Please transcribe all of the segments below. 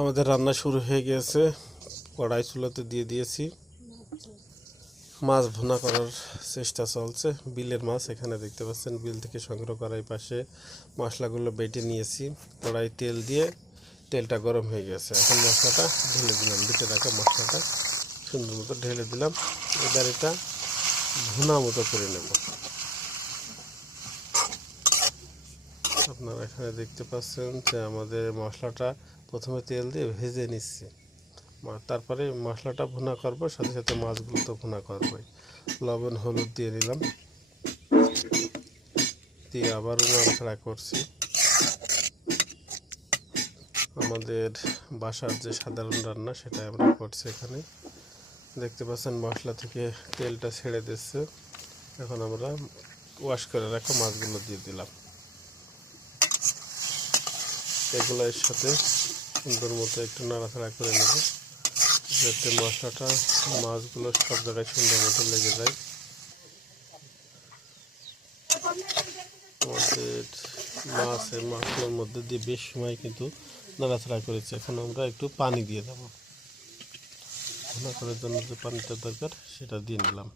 আমাদের রান্না শুরু হয়ে গিয়েছে। কড়াই চুলাতে দিয়ে দিয়েছি। মাছ ভুনা করার চেষ্টা চলছে। বিলের মাছ এখানে দেখতে পাচ্ছেন, বিল থেকে সংগ্রহ করা। এই পাশে মশলাগুলো বেটে নিয়েছি। কড়াই তেল দিয়ে তেলটা গরম হয়ে গেছে। এখন মশলাটা ঢেলে দিলাম, বেটে রাখা মশলাটা সুন্দর মতো ঢেলে দিলাম। এবার এটা ভুনা মতো করে নেব। আপনারা এখানে দেখতে পাচ্ছেন যে আমাদের মশলাটা প্রথমে তেল দিয়ে ভেজে নিচ্ছি, তারপরে মশলাটা ভুনা করবো, সাথে সাথে মাছগুলো তো ভুনা করবোই। লবণ হলুদ দিয়ে দিলাম, দিয়ে আবারও নাড়াচাড়া করছি। আমাদের বাসার যে সাধারণ রান্না সেটাই আমরা করছি। এখানে দেখতে পাচ্ছেন মশলা থেকে তেলটা ছেড়ে দিচ্ছে। এখন আমরা ওয়াশ করে রাখা মাছগুলো দিয়ে দিলাম। এগুলো এর সাথে সুন্দর মতো একটু নাড়াচাড়া করে নেব, যাতে মশলাটা মাছগুলো সব জায়গায় সুন্দর মতো লেগে যায়। আমাদের মাছগুলোর মধ্যে দিয়ে বেশ সময় কিন্তু নাড়াচাড়া করেছে। এখন আমরা একটু পানি দিয়ে দেবো। ভুনা করার জন্য যে পানিটা দরকার সেটা দিয়ে নিলাম।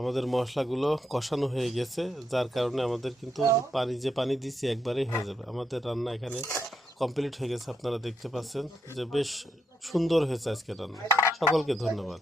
আমাদের মশলাগুলো কষানো হয়ে গেছে, যার কারণে আমাদের কিন্তু পানি দিচ্ছি একবারেই হয়ে যাবে। আমাদের রান্না এখানে কমপ্লিট হয়ে গেছে। আপনারা দেখতে পাচ্ছেন যে বেশ সুন্দর হয়েছে আজকের রান্না। সকলকে ধন্যবাদ।